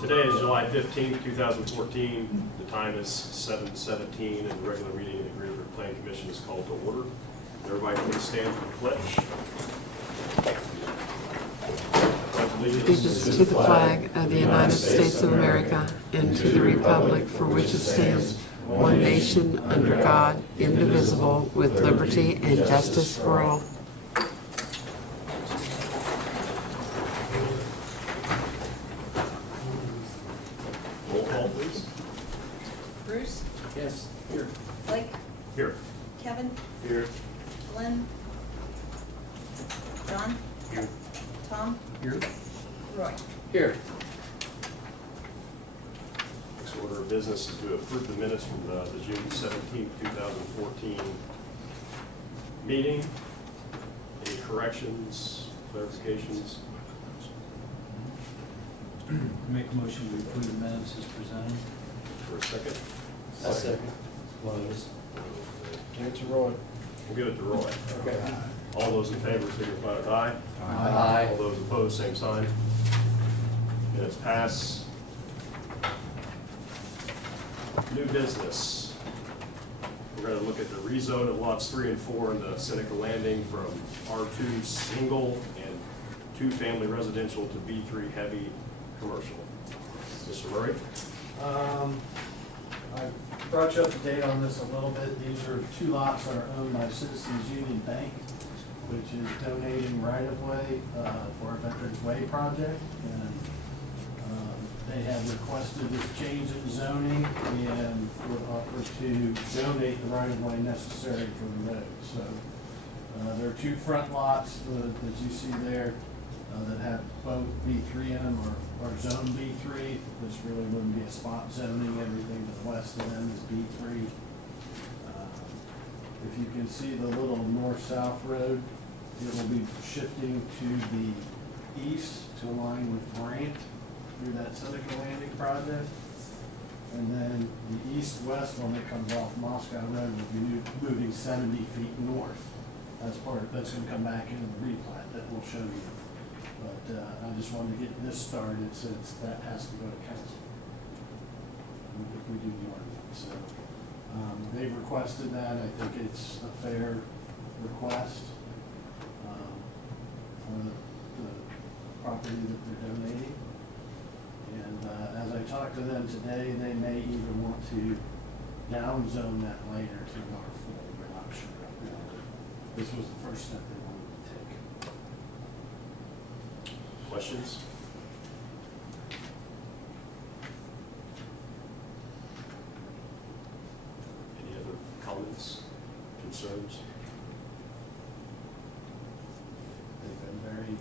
Today is July 15th, 2014. The time is 7:17, and the regular meeting of the Greensburg Planning Commission is called to order. Everybody please stand for the pledge. Allegiance to the flag of the United States of America and to the republic for which it stands, one nation under God, indivisible, with liberty and justice for all. Roll call, please. Bruce? Yes, here. Blake? Here. Kevin? Here. Glenn? John? Here. Tom? Here. Roy? Here. Next order of business is to approve the minutes from the June 17th, 2014 meeting. Any corrections, clarifications? Make a motion to approve the minutes as presented. For a second? A second. Lowe's. Give it to Roy. We'll give it to Roy. Okay. All those in favor signify with aye. Aye. All those opposed, same sign. Minutes pass. New business. We're going to look at the rezone of lots 3 and 4 in the Seneca Landing from R2 single and 2 family residential to B3 heavy commercial. Mr. Murray? I brought you up to date on this a little bit. These are 2 lots that are owned by Citizens Union Bank, which is donating right-of-way for a Veterans Way project. And they have requested this change in zoning and would offer to donate the right-of-way necessary for the road. So there are 2 front lots that you see there that have both B3 in them or zone B3. This really wouldn't be a spot zoning. Everything to the west of them is B3. If you can see the little north-south road, it will be shifting to the east to align with Grant through that Seneca Landing project. And then the east-west one that comes off Moscow Road will be moving 70 feet north. That's going to come back in the replat that we'll show you. But I just wanted to get this started since that has to go to council if we do the ordinance. So they've requested that. I think it's a fair request for the property that they're donating. And as I talked to them today, they may even want to downzone that later to an R4. We're not sure right now. This was the first step they wanted to take. Questions? Any other comments, concerns? They've been very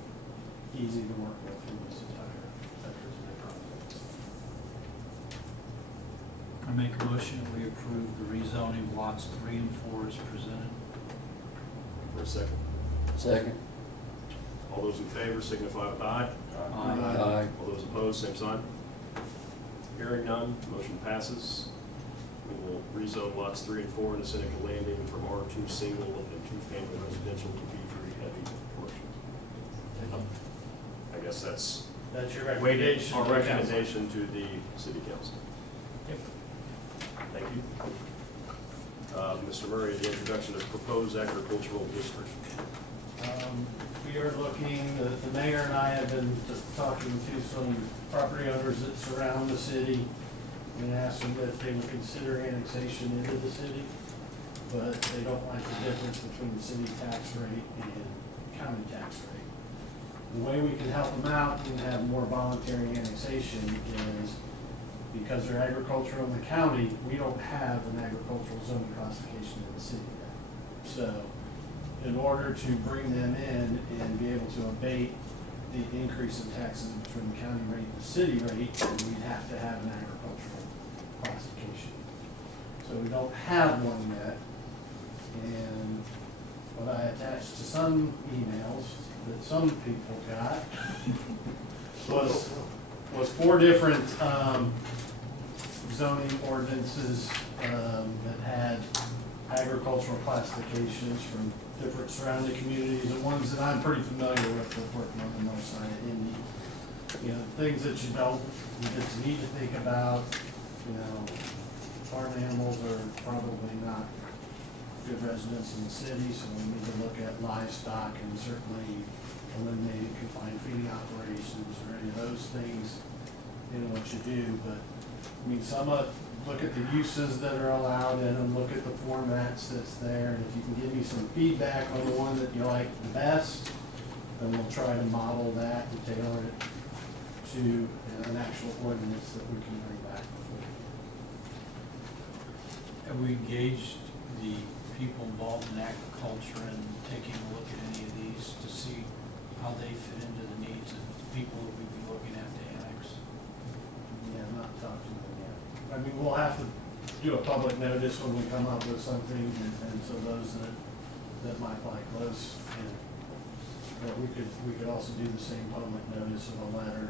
easy to work with in this entire Veterans Day project. I make a motion that we approve the rezoning of lots 3 and 4 as presented. For a second. Second. All those in favor signify with aye. Aye. All those opposed, same sign. Hearing none, motion passes. We will rezone lots 3 and 4 in the Seneca Landing from R2 single and 2 family residential to B3 heavy commercial. I guess that's That's your waiting recommendation. our recommendation to the city council. Thank you. Mr. Murray, the introduction of proposed agricultural district. We are looking, the mayor and I have been talking to some property owners that surround the city and asked them if they would consider annexation into the city, but they don't like the difference between the city tax rate and county tax rate. The way we can help them out and have more voluntary annexation is because they're agricultural in the county, we don't have an agricultural zoning classification in the city yet. So in order to bring them in and be able to abate the increase in taxes between the county rate and the city rate, we'd have to have an agricultural classification. So we don't have one yet. And what I attached to some emails that some people got was 4 different zoning ordinances that had agricultural classifications from different surrounding communities, and ones that I'm pretty familiar with working on the north side of Indy. you know, things that you don't, that you need to think about, you know, farm animals are probably not good residents in the city, so we need to look at livestock and certainly eliminating confined feeding operations or any of those things in what you do. But, I mean, look at the uses that are allowed in them, look at the formats that's there, and if you can give me some feedback on the one that you like the best, then we'll try to model that and tailor it to an actual ordinance that we can bring back before. Have we engaged the people involved in agriculture and taking a look at any of these to see how they fit into the needs of the people that we'd be looking at to annex? Yeah, I'm not talking to them yet. I mean, we'll have to do a public notice when we come up with something, and so those that might like those, and, but we could also do the same public notice of a letter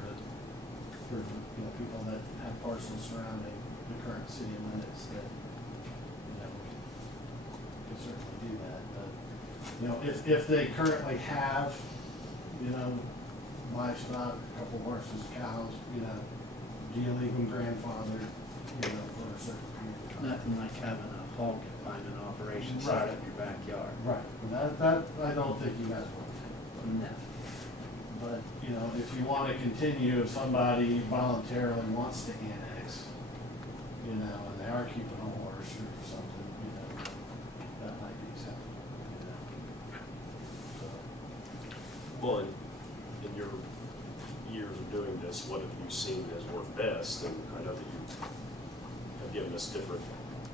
for, you know, people that have parcels surrounding the current city limits that, you know, we could certainly do that. But, you know, if they currently have, you know, livestock, a couple horses, cows, you know, do you leave them grandfathered, you know, for a certain period of time? Nothing like having a hog confinement operation Right. start up your backyard. Right, and that, I don't think you guys want to. No. But, you know, if you want to continue, if somebody voluntarily wants to annex, you know, and they are keeping a horse or something, you know, that might be acceptable, you know. So, Well, in your years of doing this, what have you seen as worked best? And I know that you have given us different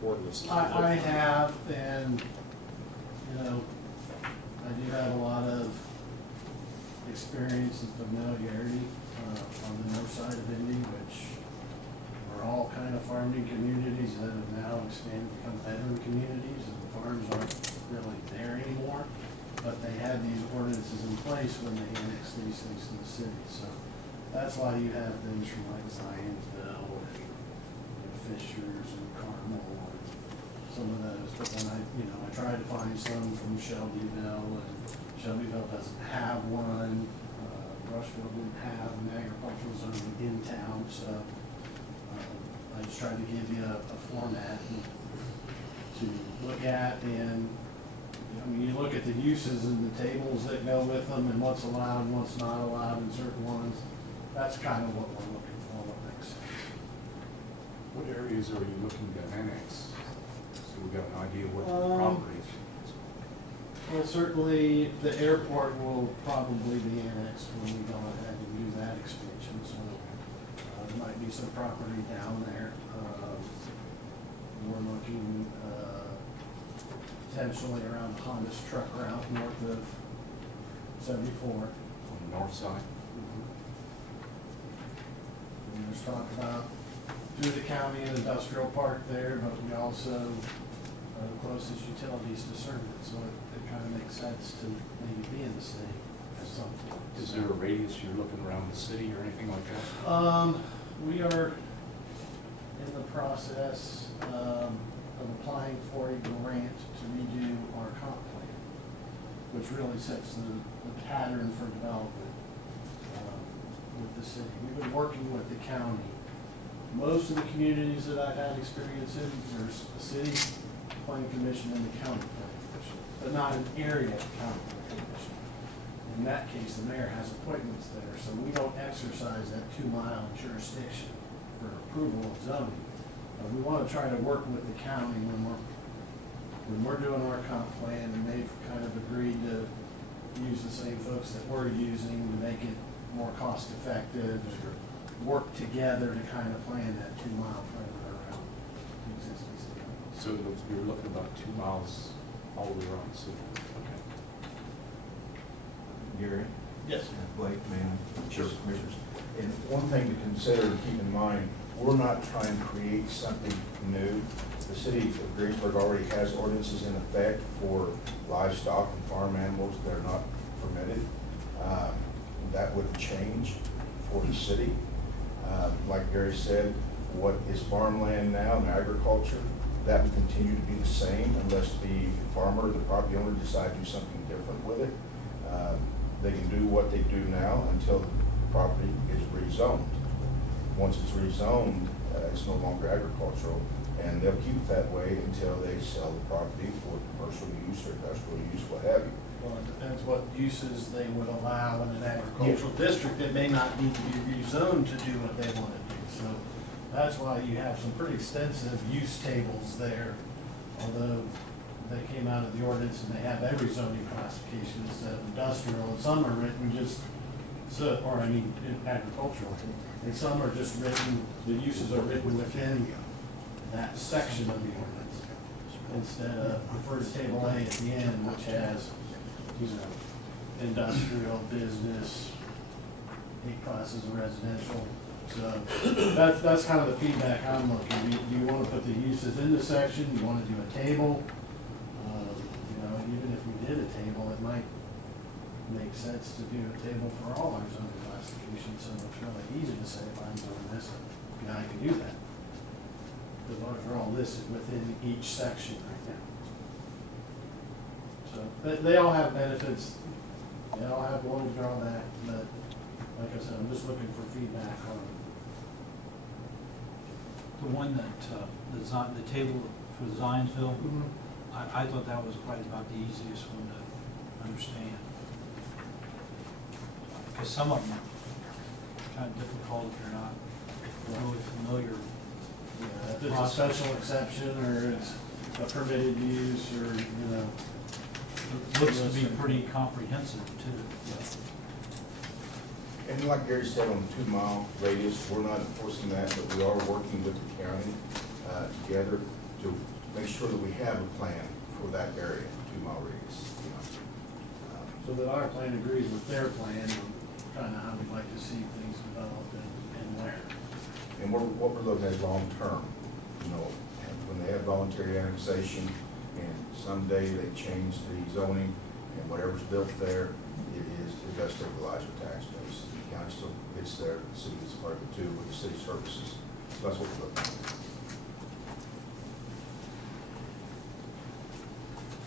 ordinances. I have, and, you know, I do have a lot of experience and familiarity on the north side of Indy, which are all kind of farming communities that have now expanded to become veteran communities, and the farms aren't really there anymore. But they had these ordinances in place when they annexed these things to the city. So that's why you have things from like Zionsville and, you know, Fishers and Carmel and some of those. But then I tried to find some from Shelbyville, and Shelbyville doesn't have one. Rushville didn't have an agricultural zone in town, so I just tried to give you a format to look at. And I mean, you look at the uses and the tables that go with them and what's allowed and what's not allowed in certain ones. That's kind of what we're looking for, what makes sense. What areas are you looking to annex? So we got an idea what properties. Well, certainly the airport will probably be annexed when we go ahead and do that expansion, so there might be some property down there. We're looking potentially around the Honda's truck route north of 74. On the north side? And there's talk about through the county and industrial park there, but we also are the closest utilities to serve it, so it kind of makes sense to maybe be in the city at some point. Is there a radius you're looking around the city or anything like that? We are in the process of applying for a grant to redo our comp plan, which really sets the pattern for development with the city. We've been working with the county. Most of the communities that I've had experience in, there's a city planning commission and the county planning commission, but not an area county planning commission. In that case, the mayor has appointments there, so we don't exercise that 2-mile jurisdiction for approval of zoning. But we want to try to work with the county when we're doing our comp plan, and they've kind of agreed to use the same folks that we're using to make it more cost effective, and work together to kind of plan that 2-mile perimeter around the existing city. So you're looking about 2 miles all the way around the city? Okay. Gary? Yes. Blake, ma'am, Chair of Commissioners. And one thing to consider and keep in mind, we're not trying to create something new. The city of Greensburg already has ordinances in effect for livestock and farm animals that are not permitted. That would change for the city. Like Gary said, what is farmland now and agriculture, that will continue to be the same unless the farmer, the property owner, decide to do something different with it. They can do what they do now until the property is rezoned. rezoned. Once it's rezoned, it's no longer agricultural, and they'll keep it that way until they sell the property for commercial use or industrial use, what have you. Well, it depends what uses they would allow in an agricultural district. It may not need to be rezoned to do what they want to do. So that's why you have some pretty extensive use tables there, although they came out of the ordinance and they have every zoning classification instead of industrial, and some are written just, so, or I mean, agricultural, and some are just written, the uses are written within that section of the ordinance, instead of the first table A at the end, which has, you know, industrial, business, 8 classes of residential. So that's kind of the feedback I'm looking. Do you want to put the uses in the section? Do you want to do a table? You know, even if we did a table, it might make sense to do a table for all our zoning classifications, so it's really easy to say if I'm doing this, yeah, I can do that. Because those are all listed within each section right now. So they all have benefits, they all have a little drawback, but like I said, I'm just looking for feedback on The one that, the table for Zionsville, I thought that was probably about the easiest one to understand. Because some of them are kind of difficult if you're not really familiar. yeah, if it's a special exception or it's a permitted use or, you know. It looks to be pretty comprehensive too. And like Gary said, on the 2-mile radius, we're not enforcing that, but we are working with the county together to make sure that we have a plan for that area, 2-mile radius. You know. So that our plan agrees with their plan and kind of how we'd like to see things develop and where. And what we're looking at long-term, you know, when they have voluntary annexation and someday they change the zoning and whatever's built there, it does stabilize our tax base. The county still gets there, the city gets part of it too with the city services. So that's what we're looking at.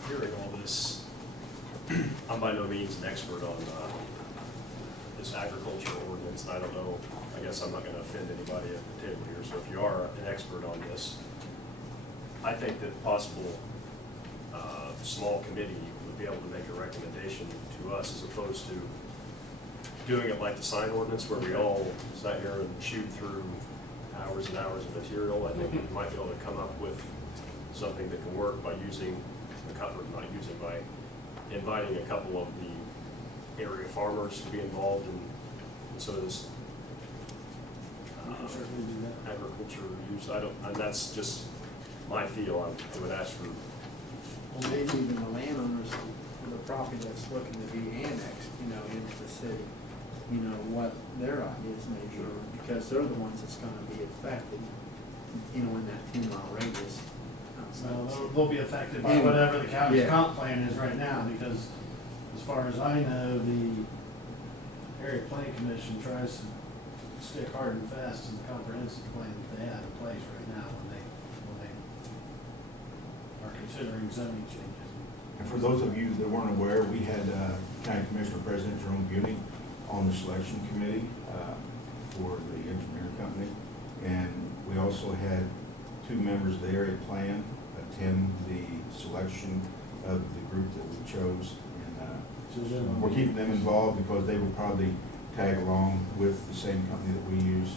Hearing all this, I'm by no means an expert on this agricultural ordinance, and I don't know, I guess I'm not gonna offend anybody at the table here, so if you are an expert on this, I think that possible small committee would be able to make a recommendation to us as opposed to doing it like the sign ordinance where we all sit here and shoot through hours and hours of material. I think we might be able to come up with something that can work by using a couple, not using, by inviting a couple of the area farmers to be involved in some of this Certainly do that. agriculture use. And that's just my feel. I would ask for, Well, maybe even the landowners for the property that's looking to be annexed, you know, into the city, you know, what their ideas may be, because they're the ones that's gonna be affected, you know, in that 2-mile radius. outside the city. They'll be affected by And- whatever the county's yeah. comp plan is right now, because as far as I know, the area planning commission tries to stick hard and fast to the comprehensive plan that they have in place right now when they are considering zoning changes. And for those of you that weren't aware, we had County Commissioner President Jerome Buny on the selection committee for the engineering company. And we also had 2 members of the area plan attend the selection of the group that we chose. And we're keeping them involved because they will probably tag along with the same company that we use.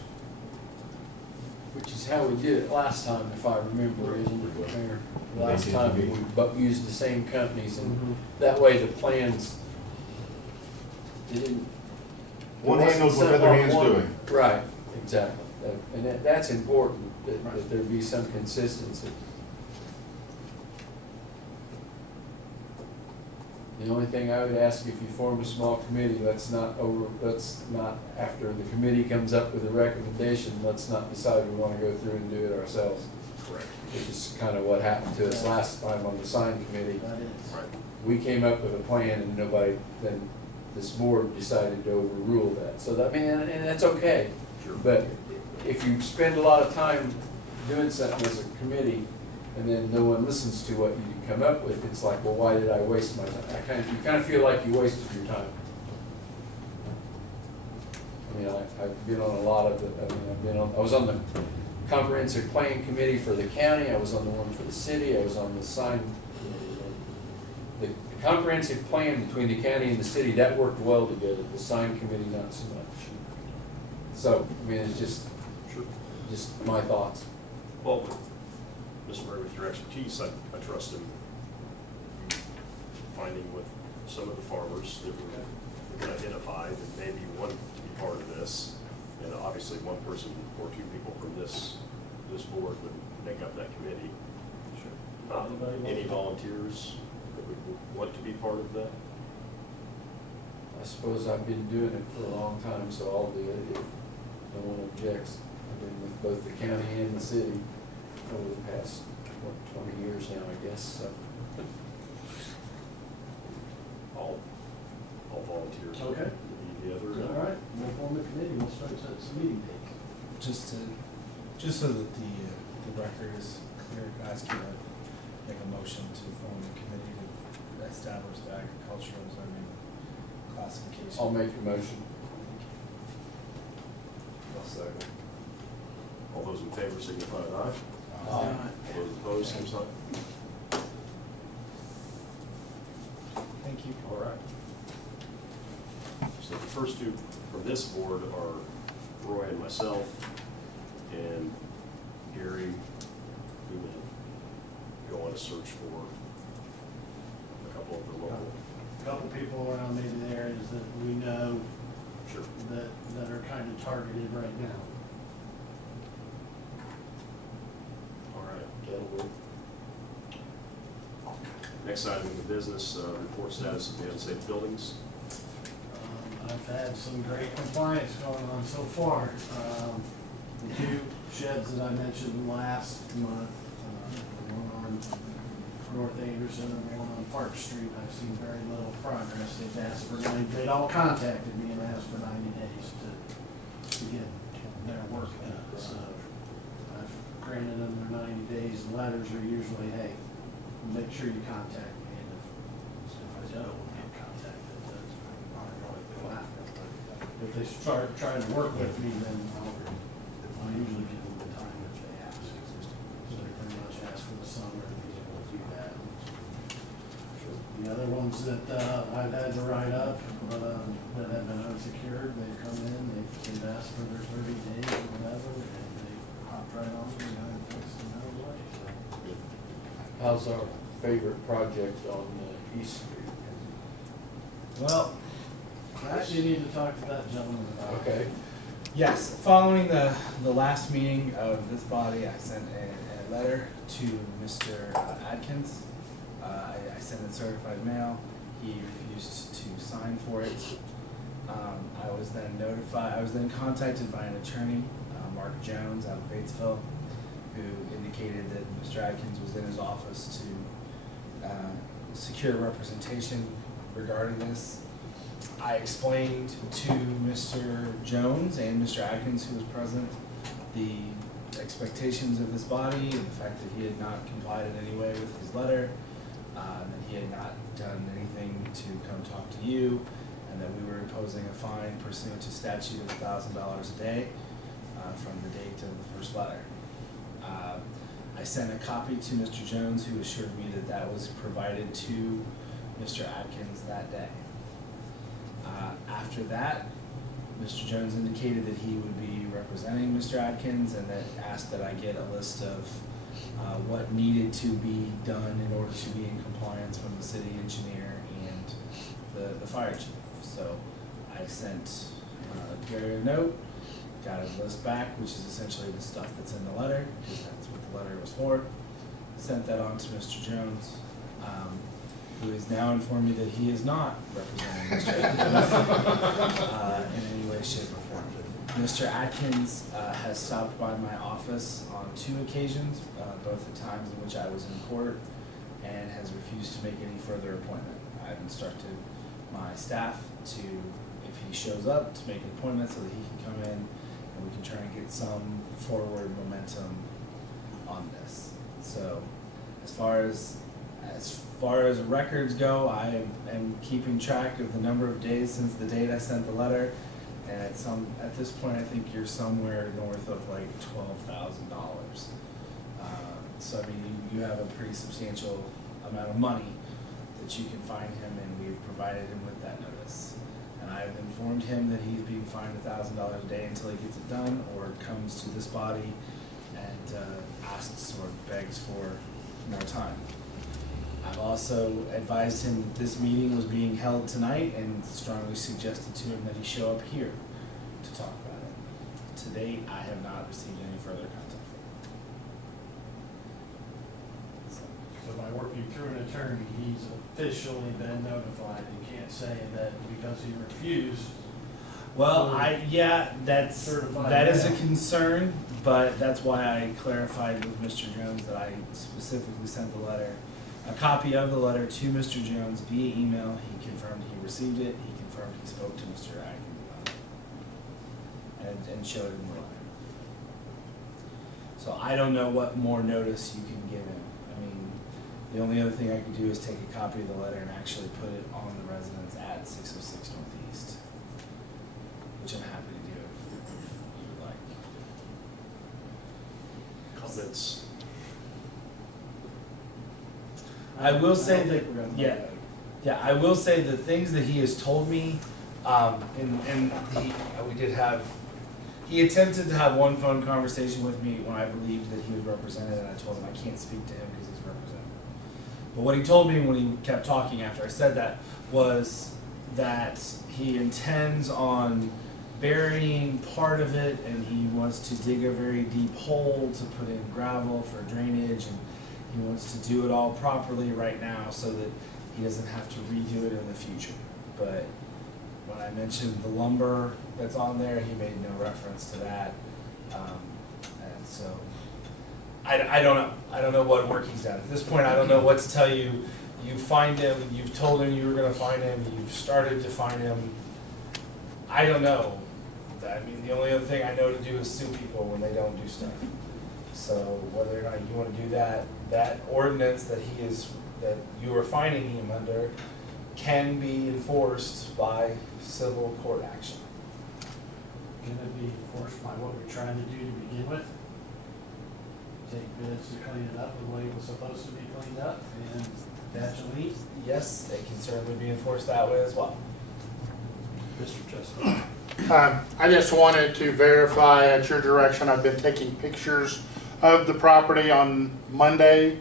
Which is how we did it last time, if I remember, isn't it, Mayor? Last did time to we be. used the same companies, and that way the plans didn't. One hand knows what the other hand's doing. Right, exactly. And that's important, that there be some consistency. The only thing I would ask, if you form a small committee, let's not after the committee comes up with a recommendation, let's not decide we want to go through and do it ourselves. correct. Which is kind of what happened to us last time on the sign committee. That is. Right. We came up with a plan and then this board decided to overrule that. So that, I mean, and that's okay. Sure. But if you spend a lot of time doing something as a committee and then no one listens to what you come up with, it's like, well, why did I waste my time? You kind of feel like you wasted your time. I mean, I've been on a lot of the, I was on the comprehensive plan committee for the county, I was on the one for the city, I was on the the comprehensive plan between the county and the city, that worked well together, the sign committee not so much. So, I mean, it's just my thoughts. Well, Mr. Murray, with your expertise, I trust in finding with some of the farmers that we're going to identify that maybe want to be part of this. And obviously, one person or two people from this board would make up that committee. Any volunteers that would want to be part of that? I suppose I've been doing it for a long time, so I'll do it if no one objects. I've been with both the county and the city over the past, 20 years now, I guess, so. All volunteers. Okay. The other. All right, we'll form a committee, we'll start setting some meeting dates. Just so that the record is clear, ask you to make a motion to form a committee to establish the agricultural zoning classification. I'll make the motion. I'll second. All those in favor signify with aye. Aye. All those opposed, same sign. Thank you. All right. So the first two from this board are Roy and myself, and Gary, we will go on a search for a couple of the local. A couple people around maybe the areas that we know Sure. that are kind of targeted right now. All right, that'll work. Next item of the business, report status of the unsafe buildings. I've had some great compliance going on so far. The two sheds that I mentioned last month, the one on North Anderson and the one on Park Street, I've seen very little progress. They've asked for they'd all contacted me and asked for 90 days to get their work done. So I've granted them their 90 days. The letters are usually, hey, make sure you contact me. And if I don't get contacted, that's probably go after. But if they start trying to work with me, then I'll usually give them the time that they ask. So they pretty much ask for the summer, and these will do that. The other ones that I've had to write up that have been unsecured, they've come in, they've asked for their 30 days or whatever, and they hopped right on and got it fixed and out of the way. So. How's our favorite project on East Street? Well, that you need to talk to that gentleman about. Okay. Yes, following the last meeting of this body, I sent a letter to Mr. Adkins. I sent it certified mail. He refused to sign for it. I was then contacted by an attorney, Mark Jones out of Batesville, who indicated that Mr. Adkins was in his office to secure representation regarding this. I explained to Mr. Jones and Mr. Adkins, who was present, the expectations of this body and the fact that he had not complied in any way with his letter, that he had not done anything to come talk to you, and that we were imposing a fine pursuant to statute of $1,000 a day from the date of the first letter. I sent a copy to Mr. Jones, who assured me that that was provided to Mr. Adkins that day. After that, Mr. Jones indicated that he would be representing Mr. Adkins and that asked that I get a list of what needed to be done in order to be in compliance from the city engineer and the fire chief. So I sent Gary a note, got a list back, which is essentially the stuff that's in the letter, because that's what the letter was for. Sent that on to Mr. Jones, who has now informed me that he is not representing Mr. Adkins in any way, shape, or form. Mr. Adkins has stopped by my office on 2 occasions, both the times in which I was in court, and has refused to make any further appointment. I've instructed my staff to, if he shows up, to make an appointment so that he can come in and we can try and get some forward momentum on this. So as far as records go, I am keeping track of the number of days since the date I sent the letter, And at this point, I think you're somewhere north of like $12,000. So I mean, you have a pretty substantial amount of money that you can fine him, and we've provided him with that notice. And I've informed him that he's being fined $1,000 a day until he gets it done, or comes to this body and asks or begs for more time. I've also advised him that this meeting was being held tonight and strongly suggested to him that he show up here to talk about it. To date, I have not received any further contact from him. So by working through an attorney, he's officially been notified. You can't say that because he refused. Well, that Certified is a mail. concern, but that's why I clarified with Mr. Jones that I specifically sent the letter, a copy of the letter to Mr. Jones via email. He confirmed he received it. He confirmed he spoke to Mr. Atkins about it and showed him the letter. So I don't know what more notice you can give him. I mean, the only other thing I could do is take a copy of the letter and actually put it on the residence at 606 Northeast, which I'm happy to do if you would like. Comments? I will say don't that, think we're gonna yeah, vote on it. yeah, I will say the things that he has told me, he attempted to have one phone conversation with me when I believed that he was represented, and I told him I can't speak to him because he's represented. But what he told me when he kept talking after I said that was that he intends on burying part of it, and he wants to dig a very deep hole to put in gravel for drainage, and he wants to do it all properly right now so that he doesn't have to redo it in the future. But when I mentioned the lumber that's on there, he made no reference to that. And so I don't know. I don't know what work he's done. At this point, I don't know what to tell you. You find him, you've told him you were going to find him, you've started to find him. I don't know. I mean, the only other thing I know to do is sue people when they don't do stuff. So whether or not you want to do that, that ordinance that that you are fining him under can be enforced by civil court action. Can it be enforced by what we're trying to do to begin with? Take bids to clean it up the way it was supposed to be cleaned up and catch a leak? Yes, they can certainly be enforced that way as well. Mr. Jessup? I just wanted to verify at your direction, I've been taking pictures of the property on Monday,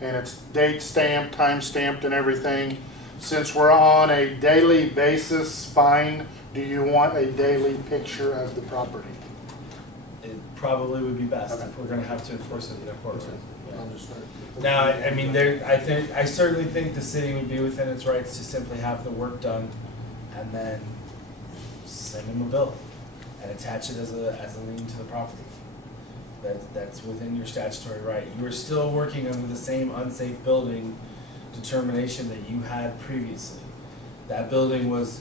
and it's date stamped, time stamped and everything. Since we're on a daily basis fine, do you want a daily picture of the property? It probably would be best Okay. if we're going to have to enforce it in a court. I'll just start. Now, I mean, I certainly think the city would be within its rights to simply have the work done and then send him a bill and attach it as a lien to the property. That's within your statutory right. You are still working under the same unsafe building determination that you had previously. That building was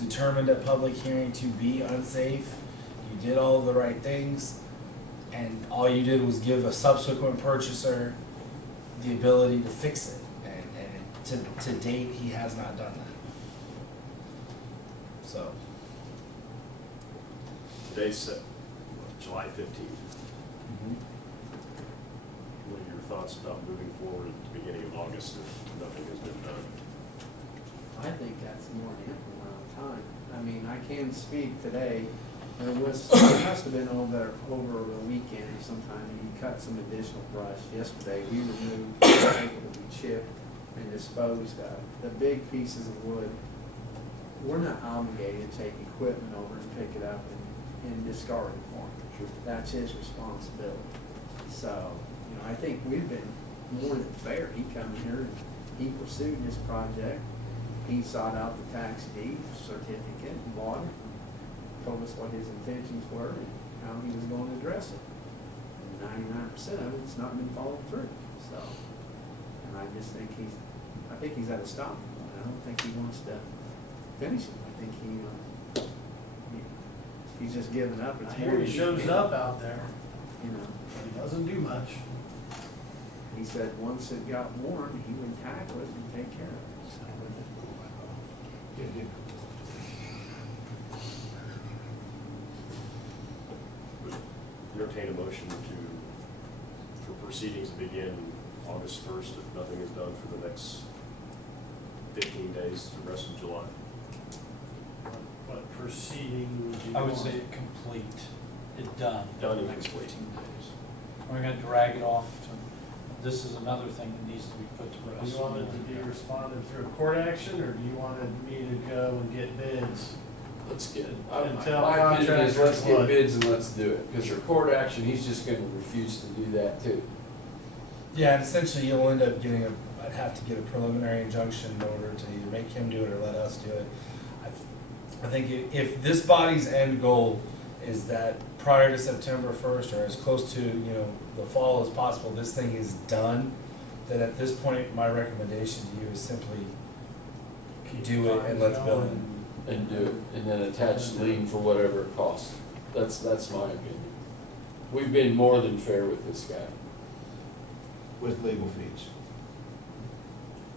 determined at public hearing to be unsafe. You did all the right things, and all you did was give a subsequent purchaser the ability to fix it. And to date, he has not done that. So. Today's set, July 15th. What are your thoughts about moving forward at the beginning of August if nothing has been done? I think that's more than ample amount of time. I mean, I can speak today, there must have been over the weekend or sometime, you cut some additional brush. Yesterday, we removed able to be chipped and disposed of. The big pieces of wood, we're not obligated to take equipment over and pick it up and discard it for him. That's his responsibility. So, I think we've been more than fair. He come here and he pursued this project. He sought out the tax deed certificate and bought it, and told us what his intentions were and how he was going to address it. And 99% of it's not been followed through. So, and I just think he's at a stopping point. I don't think he wants to finish it. I think he's just giving up. It's I hear he shows can. up out there, You know, but he doesn't do much. he said once it got warm, he would tackle it and take care of it. entertain a motion for proceedings to begin August 1st if nothing is done for the next 15 days, the rest of July. But proceeding would you I would want? say complete, it done. Done and in the next complete. 15 days. We're gonna drag it off to, this is another thing that needs to be put to Do rest. you want it to be responded through a court action, or do you want me to go and get bids? Let's get it. Until My opinion is let's contractors get what? bids and let's do it, because your court action, he's just gonna refuse to do that too. Yeah, and essentially you'll end up getting I'd have to get a preliminary injunction in order to either make him do it or let us do it. I think if this body's end goal is that prior to September 1st or as close to, the fall as possible, this thing is done, then at this point, my recommendation to you is simply do it and let's build it. And do it, and then attach lien for whatever it costs. That's my opinion. We've been more than fair with this guy. With legal fees.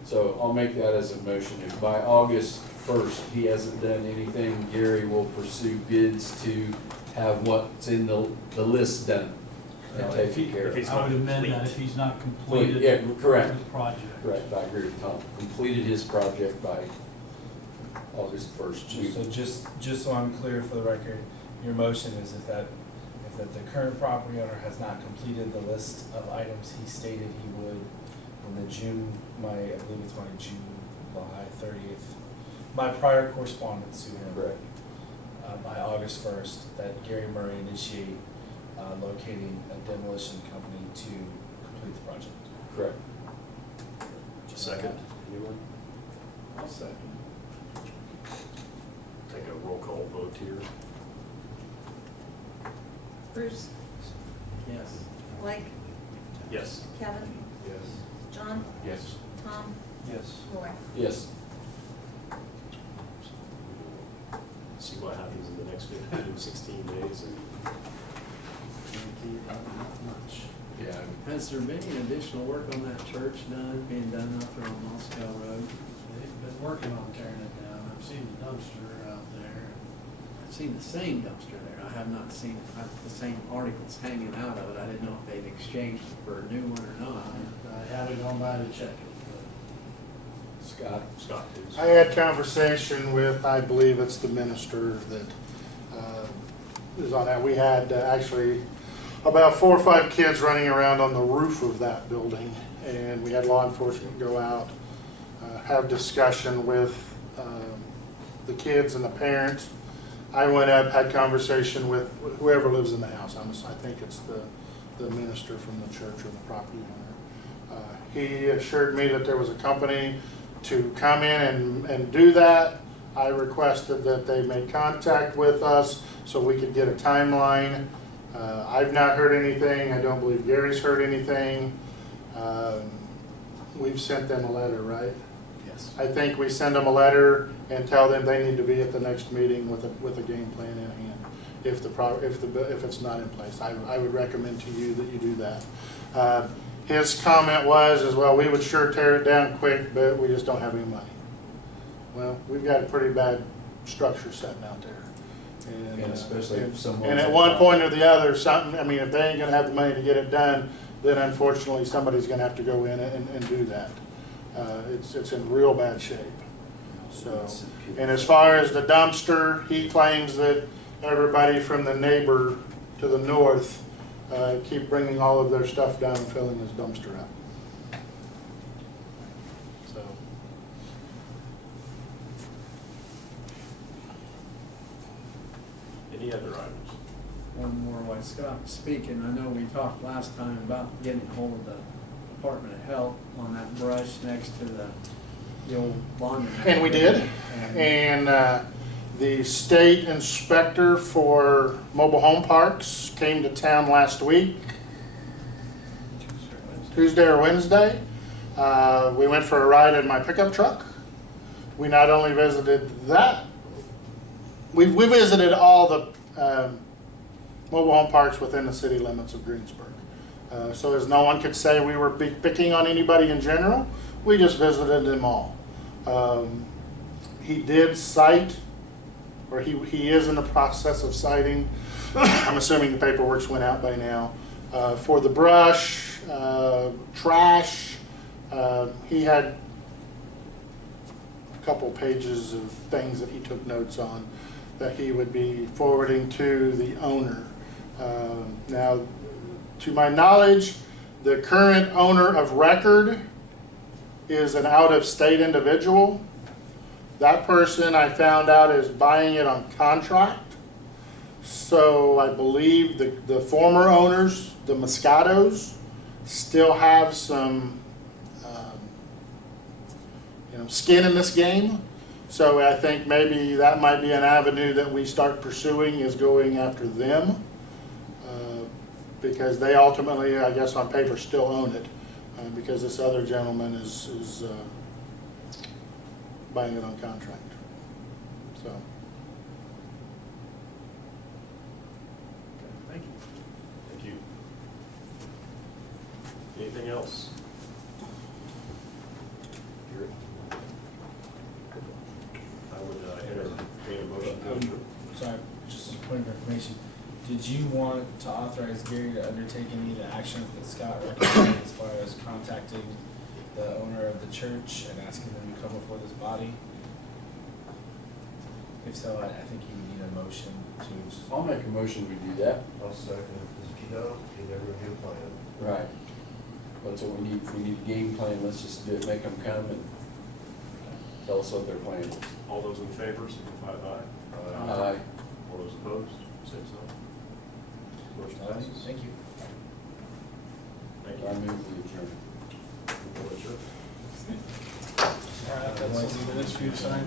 So I'll make that as a motion. If by August 1st, he hasn't done anything, Gary will pursue bids to have what's in the list done and taken care of. If he's I would not amend that complete. if he's not completed Yeah, correct. his project. Correct, I agree with Tom. Completed his project by August 1st. So just so I'm clear for the record, your motion is if that the current property owner has not completed the list of items he stated he would in the I believe it's my July 30th, my prior correspondence to him. Correct. By August 1st, that Gary Murray initiate locating a demolition company to complete the project. Correct. Second, anyone? I'll second. Take a roll call vote here. Bruce, Yes. Blake, Yes. Kevin, Yes. John, Yes. Tom, Yes. Roy. Yes. See what happens in the next 15, 16 days. Not much. Yeah. Has there been any additional work on that church being done out there on Moscow Road? They've been working on tearing it down. I've seen the dumpster out there. I've seen the same dumpster there. I have not seen the same articles hanging out of it. I didn't know if they'd exchanged it for a new one or not. I haven't gone by to check it, Scott? Scott, please. I had conversation with, I believe it's the minister that is on that. We had actually about 4 or 5 kids running around on the roof of that building, and we had law enforcement go out, have discussion with the kids and the parents. I went up, had conversation with whoever lives in the house. I think it's the minister from the church or the property owner. He assured me that there was a company to come in and do that. I requested that they make contact with us so we could get a timeline. I've not heard anything. I don't believe Gary's heard anything. We've sent them a letter, right? Yes. I think we send them a letter and tell them they need to be at the next meeting with a game plan in hand if it's not in place. I would recommend to you that you do that. His comment was, well, we would sure tear it down quick, but we just don't have any money. Well, we've got a pretty bad structure sitting out there. And especially if someone's. And at one point or the other, if they ain't gonna have the money to get it done, then unfortunately, somebody's gonna have to go in and do that. It's in real bad shape. So, and as far as the dumpster, he claims that everybody from the neighbor to the north keep bringing all of their stuff down and filling his dumpster up. So. Any other items? One more while Scott's speaking. I know we talked last time about getting hold of the Department of Health on that brush next to the old laundry. And we did. And the state inspector for mobile home parks came to town last week, Tuesday or Wednesday. We went for a ride in my pickup truck. We not only visited that, we visited all the mobile home parks within the city limits of Greensburg. So as no one could say we were picking on anybody in general, we just visited them all. He did cite or he is in the process of citing. I'm assuming the paperwork's went out by now. For the brush, trash, he had a couple pages of things that he took notes on that he would be forwarding to the owner. Now, to my knowledge, the current owner of record is an out-of-state individual. That person, I found out, is buying it on contract. So I believe the former owners, the Moscatos, still have some skin in this game. So I think maybe that might be an avenue that we start pursuing, is going after them. Because they ultimately, I guess on paper, still own it. Because this other gentleman is buying it on contract. So. Thank you. Thank you. Anything else? Gary? I would entertain a motion to adjourn. Sorry, just a point of information. Did you want to authorize Gary to undertake any of the actions that Scott recommended as far as contacting the owner of the church and asking them to come before this body? If so, I think you would need a motion to. I'll make a motion, we do that. I'll second it, because if you don't, you never get a plan. Right. That's what we need. If we need a game plan, let's just do it, make them come and tell us what their plan is. All those in favor, signify by aye. Aye. All those opposed, same sign. Motion passes. Thank you. Thank you. I move the adjourn. We'll adjourn. All right, that's the next few to sign.